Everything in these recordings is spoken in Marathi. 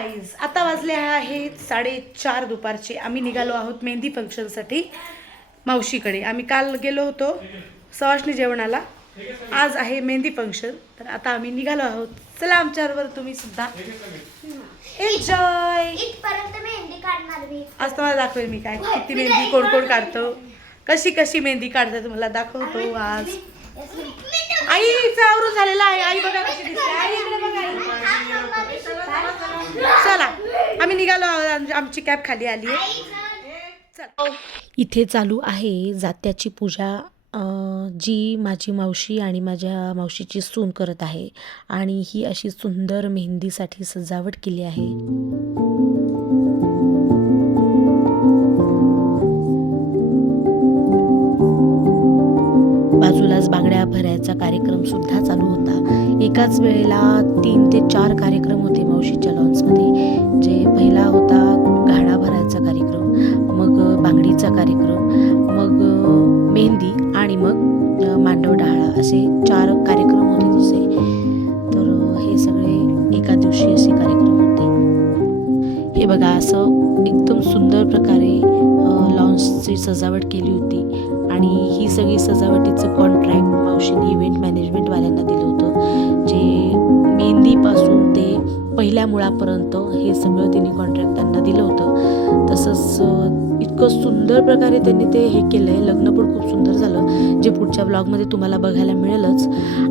गाईज आता वाजले आहेत साडेचार दुपारचे. आम्ही निघालो आहोत मेहंदी फंक्शनसाठी मावशीकडे. आम्ही काल गेलो होतो सवाष्णी जेवणाला. आज आहे मेहंदी फंक्शन तर आता आम्ही निघालो आहोत. चला आमच्याबरोबर तुम्ही सुद्धा. एन्जॉय आज तुम्हाला दाखवेल मी काय किती मेहंदी कोण कोण काढतो. कशी कशी मेहंदी काढतात तुम्हाला दाखवतो आज. आईचं आवरून झालेलं आहे. आई बघा कशी दिसते आई इकडे बघा आई. चला आम्ही निघालो आमची कॅब खाली आली आहे. इथे चालू आहे जात्याची पूजा जी माझी मावशी आणि माझ्या मावशीची सून करत आहे. आणि ही अशी सुंदर मेहंदीसाठी सजावट केली आहे. बाजूलाच बांगड्या भरायचा कार्यक्रम सुद्धा चालू होता. एकाच वेळेला तीन ते चार कार्यक्रम होते मावशीच्या लॉन्समध्ये. जे पहिला होता घाणा भरायचा कार्यक्रम मग बांगडीचा कार्यक्रम मग मेहंदी आणि मग मांडव डहाळा असे चार कार्यक्रम होते तिचे. तर हे सगळे एका दिवशी असे कार्यक्रम होते. हे बघा असं एकदम सुंदर प्रकारे लॉन्सची सजावट केली होती. आणि ही सगळी सजावटीचं कॉन्ट्रॅक्ट मावशीने इव्हेंट मॅनेजमेंटवाल्यांना दिलं पहिल्या मुळापर्यंत हे सगळं त्यांनी कॉन्ट्रॅक्ट त्यांना दिलं होतं. तसंच इतकं सुंदर प्रकारे त्यांनी ते हे केलं आहे लग्न पण खूप सुंदर झालं जे पुढच्या ब्लॉगमध्ये तुम्हाला बघायला मिळेलच.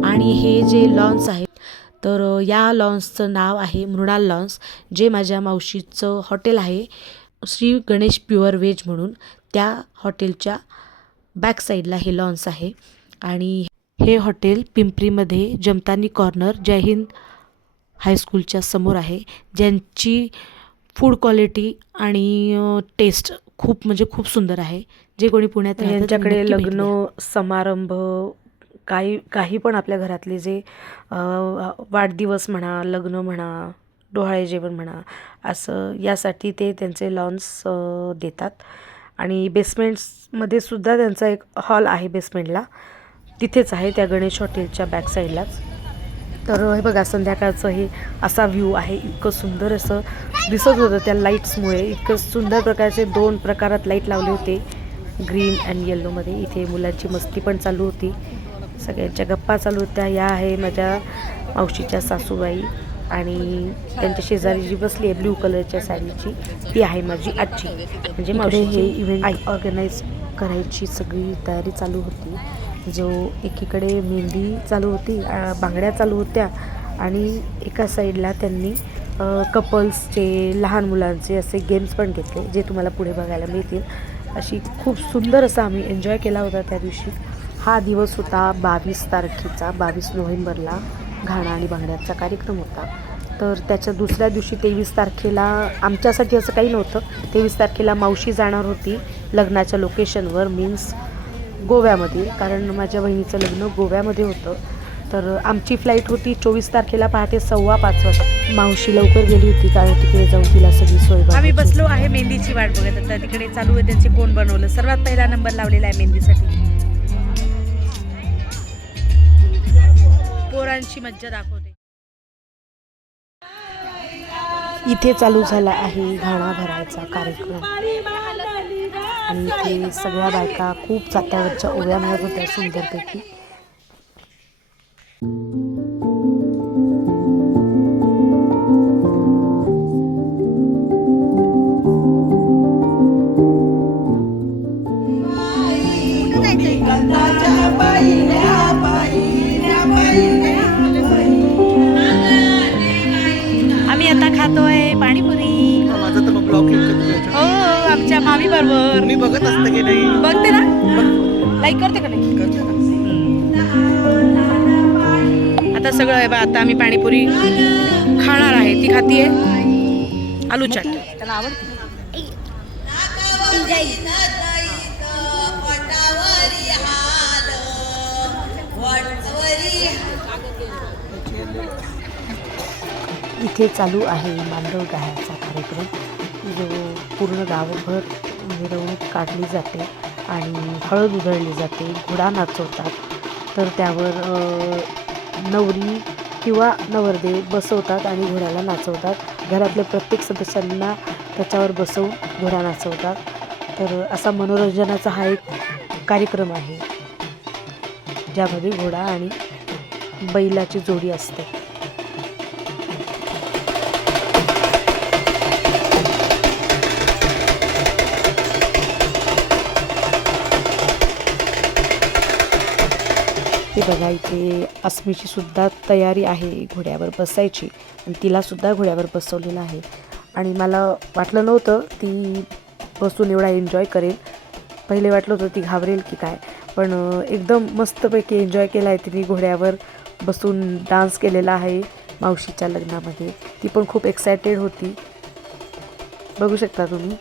आणि हे जे लॉन्स आहे तर या लॉन्सचं नाव आहे मृणाल लॉन्स जे माझ्या मावशीचं हॉटेल आहे श्री गणेश प्युअर व्हेज म्हणून. त्या हॉटेलच्या बॅकसाईडला हे लॉन्स आहे. आणि हे हॉटेल पिंपरीमध्ये जमतानी कॉर्नर जय हिंद. हायस्कूलच्या समोर आहे. ज्यांची फूड क्वालिटी आणि टेस्ट खूप म्हणजे खूप सुंदर आहे. जे कोणी पुण्यात यांच्याकडे लग्न. समारंभ काही काही पण आपल्या घरातले जे वाढदिवस म्हणा लग्न म्हणा डोहाळे जेवण म्हणा असं यासाठी ते त्यांचे लॉन्स देतात. आणि बेसमेंट्समध्ये सुद्धा त्यांचा एक हॉल आहे बेसमेंटला तिथेच आहे त्या गणेश हॉटेलच्या बॅक साईडलाच तर हे बघा संध्याकाळचं हे असा व्ह्यू आहे. इतकं सुंदर असं दिसत होतं त्या लाईट्समुळे इतकं सुंदर प्रकारचे दोन प्रकारात लाइट लावले होते. ग्रीन अँड येल्लोमध्ये इथे मुलांची मस्ती पण चालू होती. सगळ्यांच्या गप्पा चालू होत्या. या आहे माझ्या मावशीच्या सासूबाई आणि त्यांच्या शेजारी जी बसली आहे ब्ल्यू कलरच्या साडीची ती आहे माझी आजी. म्हणजे मावशी हे इव्हेंट ऑर्गनाईज करायची सगळी तयारी चालू होती. जो एकीकडे मेहंदी चालू होती बांगड्या चालू होत्या आणि एका साईडला त्यांनी कपल्सचे लहान मुलांचे असे गेम्स पण घेतले जे तुम्हाला पुढे बघायला मिळतील. अशी खूप सुंदर असा आम्ही एन्जॉय केला होता त्या दिवशी. हा दिवस होता बावीस तारखेचा बावीस नोव्हेंबरला घाणा आणि बांगड्याचा कार्यक्रम होता. तर त्याच्या दुसऱ्या दिवशी तेवीस तारखेला आमच्यासाठी असं काही नव्हतं. तेवीस तारखेला मावशी जाणार होती लग्नाच्या लोकेशनवर मीन्स गोव्यामध्ये कारण माझ्या बहिणीचं लग्न गोव्यामध्ये होतं. तर आमची फ्लाईट होती चोवीस तारखेला पहाटे सव्वा पाच वाजता. मावशी लवकर गेली होती कारण तिकडे जाऊन तिला सगळी सोय आम्ही बसलो आहे मेहंदीची वाट बघत. आता तिकडे चालू आहे त्यांचे कोण बनवलं. सर्वात पहिला नंबर लावलेला आहे मेहंदीसाठी. पोरांची मज्जा दाखवते. इथे चालू झाला आहे घाणा भरायचा कार्यक्रम. आणि इथे सगळ्या बायका खूप चात्यावरच्या ओव्या मिळत होत्या सुंदरपैकी. बरोबर. मी बघत असतं की नाही? बघते ना. लाईक करते का नाही? करते ना. आता सगळं आहे बा आता आम्ही पाणीपुरी खाणार आहे. ती खातीये. आलू चाट त्याला आवडते. इथे चालू आहे मांडव गाण्याचा कार्यक्रम. जो पूर्ण गावभर मिरवणूक काढली जाते आणि हळद उधळली जाते घोडा नाचवतात. तर त्यावर नवरी किंवा नवरदेव बसवतात आणि घोड्याला नाचवतात. घरातल्या प्रत्येक सदस्यांना त्याच्यावर बसवून घोडा नाचवतात. तर असा मनोरंजनाचा हा एक कार्यक्रम आहे ज्यामध्ये घोडा आणि बैलाची जोडी असते. हे बघा इथे अस्मीची सुद्धा तयारी आहे घोड्यावर बसायची. आणि तिला सुद्धा घोड्यावर बसवलेलं आहे. आणि मला वाटलं नव्हतं ती बसून एवढा एन्जॉय करेल. पहिले वाटलं होतं ती घाबरेल की काय. पण एकदम मस्तपैकी एन्जॉय केला आहे तिने घोड्यावर बसून डान्स केलेला आहे मावशीच्या लग्नामध्ये. ती पण खूप एक्सायटेड होती. बघू शकता तुम्ही.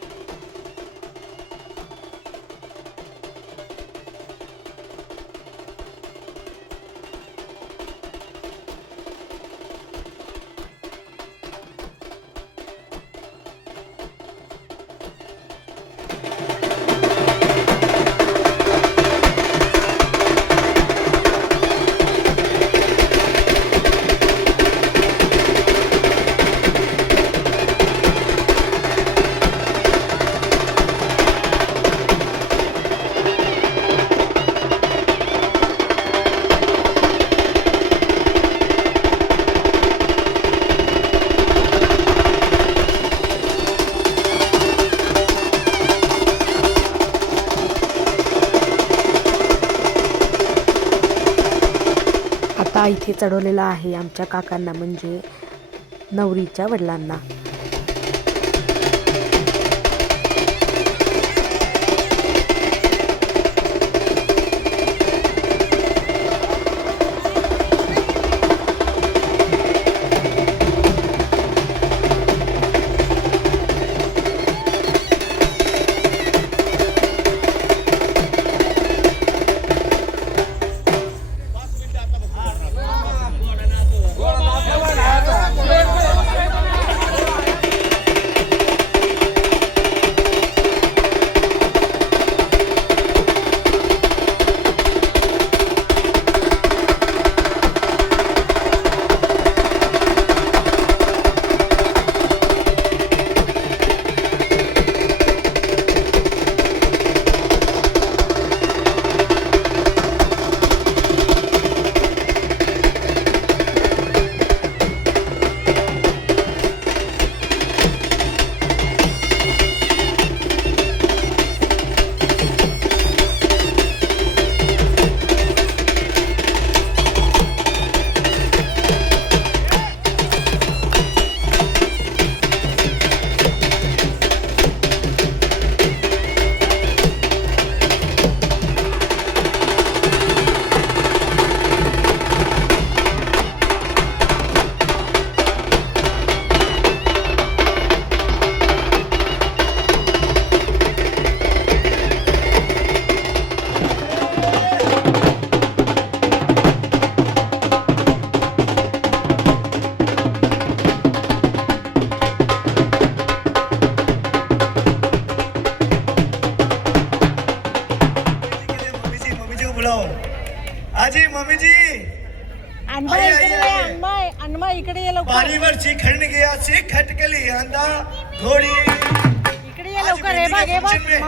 इथे चढवलेला आहे आमच्या काकांना म्हणजे नवरीच्या वडिलांना.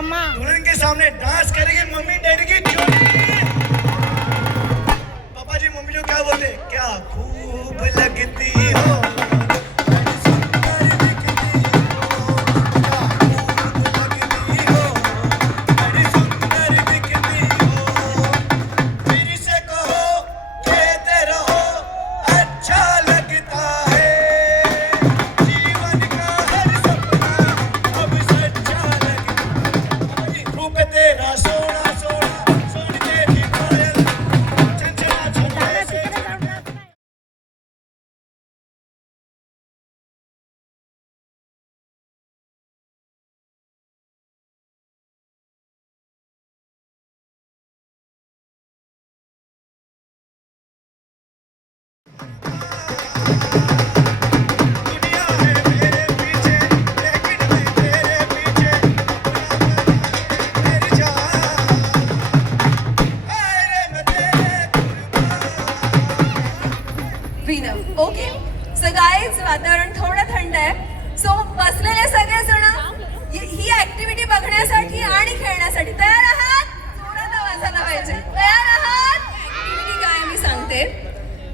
मम्मा दुल्हन के सामने डांस करेंगे मम्मी डैडी की पापा जी मम्मी जो क्या बोलते क्या खूब लगती हो?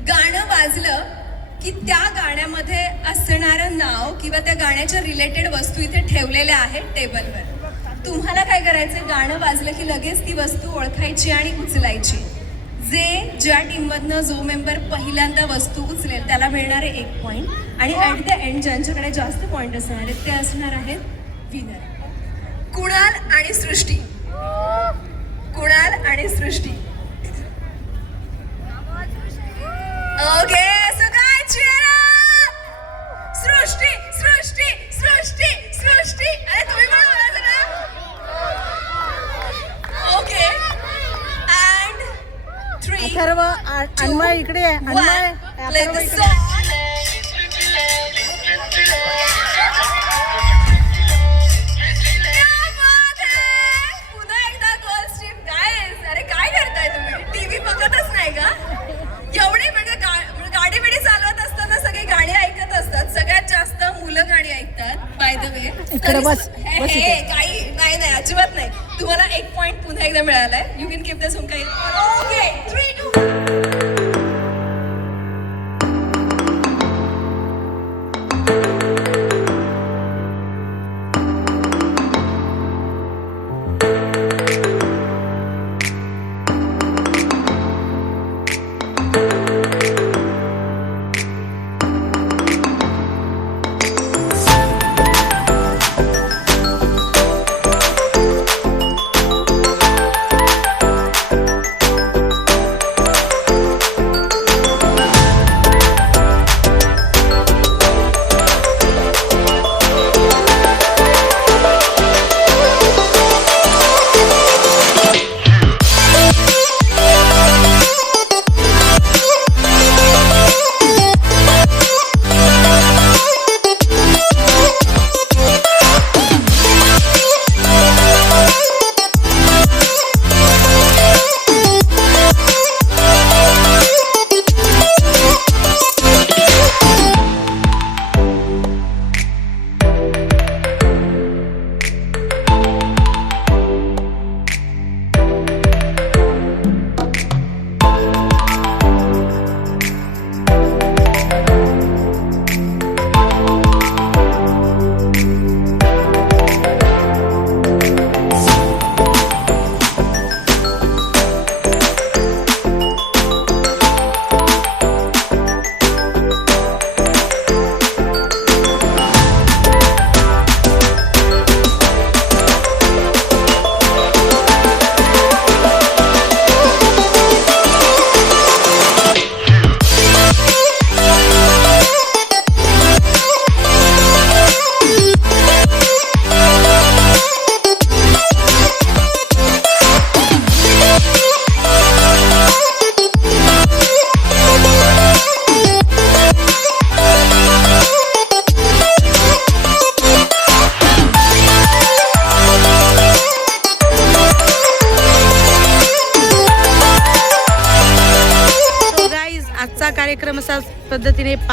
गाणं वाजलं की त्या गाण्यामध्ये असणारं नाव किंवा त्या गाण्याच्या रिलेटेड वस्तू इथे ठेवलेल्या आहेत टेबलवर. तुम्हाला काय करायचं गाणं वाजलं की लगेच ती वस्तू ओळखायची आणि उचलायची. जे ज्या टीममधनं जो मेंबर पहिल्यांदा वस्तू उचलेल त्याला मिळणारे एक पॉईंट आणि ॲट द एंड ज्यांच्याकडे जास्त पॉईंट असणार आहेत ते असणार आहेत विनर कुणाल आणि सृष्टी. कुणाल आणि सृष्टी.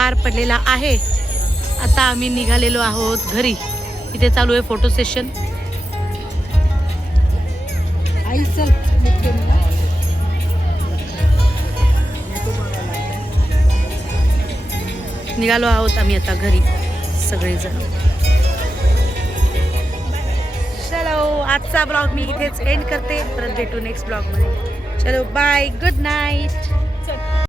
पार पडलेला आहे. आता आम्ही निघालेलो आहोत घरी. इथे चालू आहे फोटो सेशन. निघालो आहोत आम्ही आता घरी सगळेजण. चलो आजचा ब्लॉग मी इथेच एंड करते. परत भेटू नेक्स्ट ब्लॉगमध्ये. चलो बाय गुड नाईट